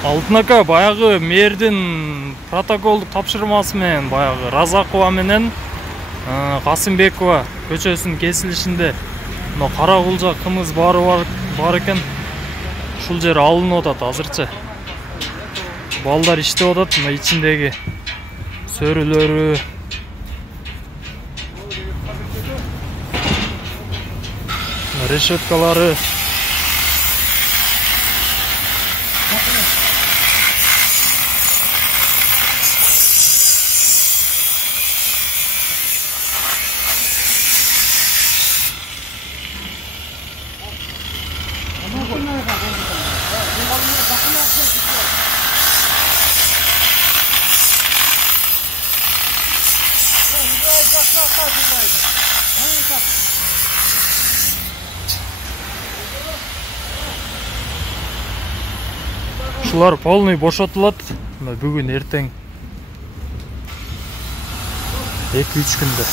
Алтын ака, баягы мэрдин протоколдук тапшырмасы менен баягы Разакова менен Касымбекова көчөсүнүн кесилишинде мына Кара Кулжа кымыз бары бар экен. Ушул жер алынып атат азырча. Балдар иштеп атат, мына ичиндеги сөрүлөрү. Решеткалары. Ушулар полный бошотулат. Бүгүн эртең 2-3 күндө.